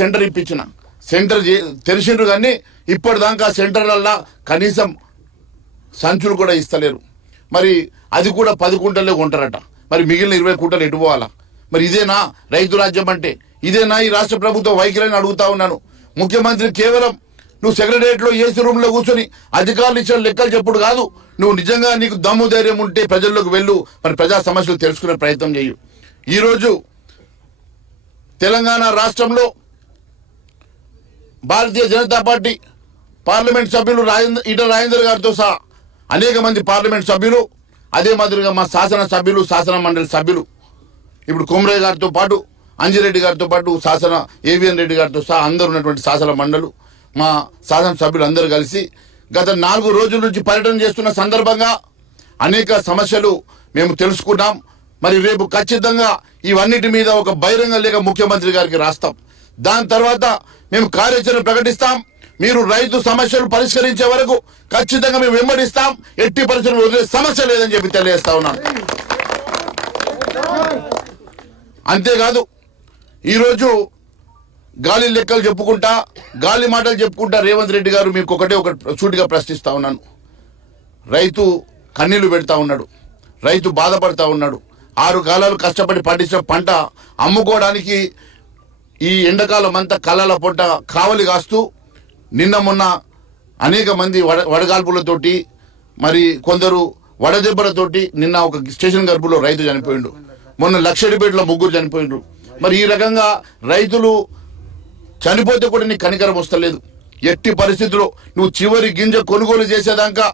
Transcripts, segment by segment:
Centre ఇప్పించిన centre తెరిచిండ్రు కానీ ఇప్పటిదాకా సెంటర్లల్లా కనీసం సంచులు కూడా ఇస్తలేరు. మరి అది కూడా 10 కుంటలే కొంటారట. మరి మిగిలిన 20 కుంటలు ఎటు పోవాలా? మరి ఇదేనా రైతు రాజ్యం అంటే? ఇదేనా ఈ రాష్ట్ర ప్రభుత్వ వైఖరిని అడుగుతా ఉన్నాను. ముఖ్యమంత్రి కేవలం నువ్వు సెక్రటరియట్ లో ఏసీ రూమ్ లో కూర్చొని అధికారులు ఇచ్చిన లెక్కలు చెప్పుడు కాదు. నువ్వు నిజంగా నీకు దమ్ము ధైర్యం ఉంటే ప్రజల్లోకి వెళ్ళు, మరి ప్రజా సమస్యలు తెలుసుకునే ప్రయత్నం చేయు. ఈరోజు తెలంగాణ రాష్ట్రంలో భారతీయ జనతా పార్టీ పార్లమెంట్ సభ్యులు ఈటల రాజేందర్ గారితో సహా అనేక మంది పార్లమెంట్ సభ్యులు, అదే మాదిరిగా మా శాసన సభ్యులు, శాసన మండలి సభ్యులు, ఇప్పుడు కొమరయ్య గారితో పాటు అంజిరెడ్డి గారితో పాటు శాసన ఏవిఎన్ రెడ్డి గారితో సహా అందరూ ఉన్నటువంటి శాసన మండలు, మా శాసన సభ్యులు అందరూ కలిసి గత 4 రోజుల నుంచి పర్యటన చేస్తున్న సందర్భంగా అనేక సమస్యలు మేము తెలుసుకున్నాం. మరి రేపు ఖచ్చితంగా ఇవన్నిటి మీద ఒక బహిరంగ లేఖ ముఖ్యమంత్రి గారికి రాస్తాం. దాని తర్వాత మేము కార్యాచరణ ప్రకటిస్తాం. మీరు రైతు సమస్యలు పరిష్కరించే వరకు ఖచ్చితంగా మేము వెంబడిస్తాం. ఎట్టి పరిస్థితుల్లో వదిలే సమస్య లేదని చెప్పి తెలియజేస్తా ఉన్నాను. అంతేకాదు ఈరోజు గాలి లెక్కలు చెప్పుకుంటా, గాలి మాటలు చెప్పుకుంటా రేవంత్ రెడ్డి గారు మీకు ఒకటే సూటిగా ప్రశ్నిస్తా ఉన్నాను. రైతు కన్నీళ్లు పెడతా ఉన్నాడు, రైతు బాధపడతా ఉన్నాడు. 6 కాలాలు కష్టపడి పండించిన పంట అమ్ముకోవడానికి ఈ ఎండాకాలం అంతా కళ్ళల పొట్ట కావలి కాస్తూ నిన్న మొన్న అనేక మంది వడగాల్పులతోటి, మరి కొందరు వడదెబ్బలతోటి నిన్న ఒక స్టేషన్ గర్భంలో రైతు చనిపోయిండు. మొన్న లక్షడిపేటలో 3 చనిపోయిండ్రు. మరి ఈ రకంగా రైతులు చనిపోతే కూడా నీకు కనికరం వస్తలేదు. ఎట్టి పరిస్థితుల్లో నువ్వు చివరి గింజ కొనుగోలు చేసేదాకా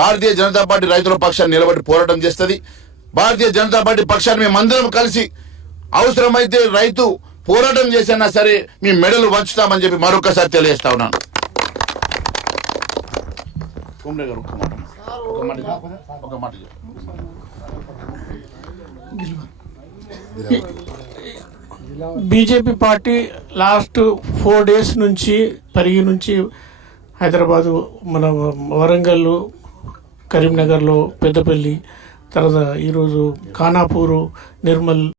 భారతీయ జనతా పార్టీ రైతుల పక్షాన్ని నిలబడి పోరాటం చేస్తుంది. భారతీయ జనతా పార్టీ పక్షాన్ని మేమందరం కలిసి అవసరమైతే రైతు పోరాటం చేసినా సరే మీ మెడలు వంచుతామని చెప్పి మరొకసారి తెలియజేస్తా ఉన్నాను. బీజేపీ పార్టీ లాస్ట్ 4 days నుంచి పరిగి నుంచి హైదరాబాదు, మన వరంగల్, కరీంనగర్లో, పెద్దపల్లి, తర్వాత ఈరోజు ఖానాపూరు, నిర్మల్